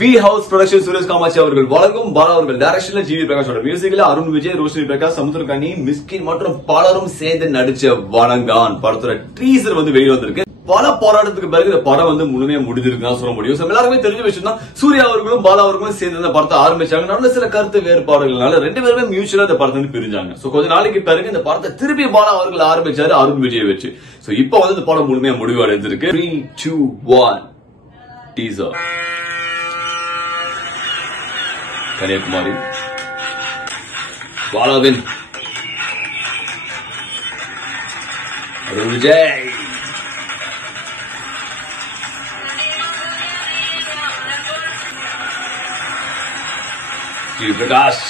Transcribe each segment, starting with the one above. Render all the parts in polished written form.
We house production Suresh Kamatchi அவர்கள் வழங்கும் பாலா அவர்கள் டைரக்ஷன்ல ஜிவி பிரகாஷோட மியூசிக்ல அருண் விஜய், ரோஷினி பிரகாஷ், சமுத்திரகனி, மிஸ்கின் மற்றும் பலரும் சேர்ந்து நடிச்ச வணங்கான் படத்தோட டீசர் வெளியில வந்திருக்கு. பல போராட்டத்துக்கு பிறகு இந்த படம் முழுமையா முடிஞ்சிருக்குதான் சொல்ல முடியும். எல்லாருமே தெரிஞ்ச விஷயம் தான். சூர்யா அவர்களும் பாலா அவர்களும் சேர்ந்து இந்த படத்தை ஆரம்பிச்சாங்க. நல்ல சில கருத்து வேறுபாடுகளால ரெண்டு பேருமே மியூச்சுவலா இந்த படத்தை பிரிஞ்சாங்க. கொஞ்ச நாளைக்கு பிறகு இந்த படத்தை திருப்பி பாலா அவர்கள் ஆரம்பிச்சாரு அருண் விஜய் வச்சு. இப்ப இந்த படம் முழுமையா முடிவு அடைஞ்சிருக்கு. 3, 2, 1 டீசர். கன்னியாகுமரி பாலாவின் அருண் விஜய் ஜிவி பிரகாஷ்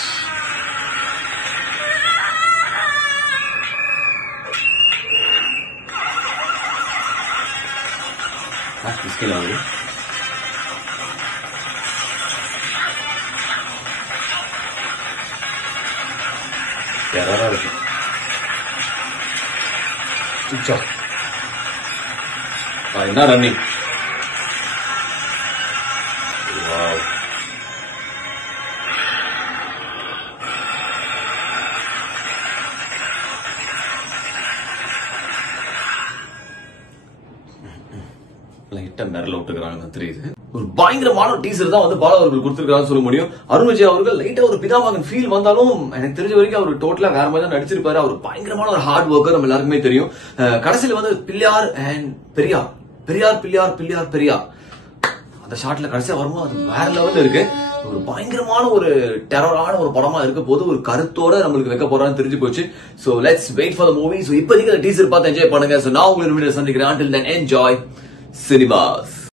டெரரா இருக்கு. என்ன ரன்னிங். லைட்டா மிரல விட்டுக்கிறாங்க தெரியுது. ஒரு பயங்கரமான டீசர் தான் பாலா அவர்கள் கொடுத்திருக்காங்க சொல்ல முடியும். அருண் விஜய் அவர்கள் லைட்டா ஒரு பிதாமகன் ஃபீல் வந்தாலும் எனக்கு தெரிஞ்ச வரைக்கும் அவர் டோட்டலா வேற மாதிரி தான் நடிச்சிருப்பாரு. அவர் பயங்கரமான ஒரு ஹார்ட் ஒர்க்கர், நம்ம எல்லாருக்குமே தெரியும். கடைசியில பிள்ளையார் அண்ட் பெரியார், பெரியார் பிள்ளையார் பிள்ளையார் பெரியார் அந்த ஷாட்ல கடைசியா வரும்போது அது வேற லெவல்ல இருக்கு. ஒரு பயங்கரமான ஒரு டெரரான ஒரு படமா இருக்க போது ஒரு கருத்தோட நம்மளுக்கு வைக்க போறான்னு தெரிஞ்சு போச்சு. So let's wait for the movie. So இப்போதைக்கு அந்த டீசர் பார்த்து என்ஜாய் பண்ணுங்க. சோ நான் உங்களை வீடியோ சந்திக்கிறேன். until then enjoy cinemas.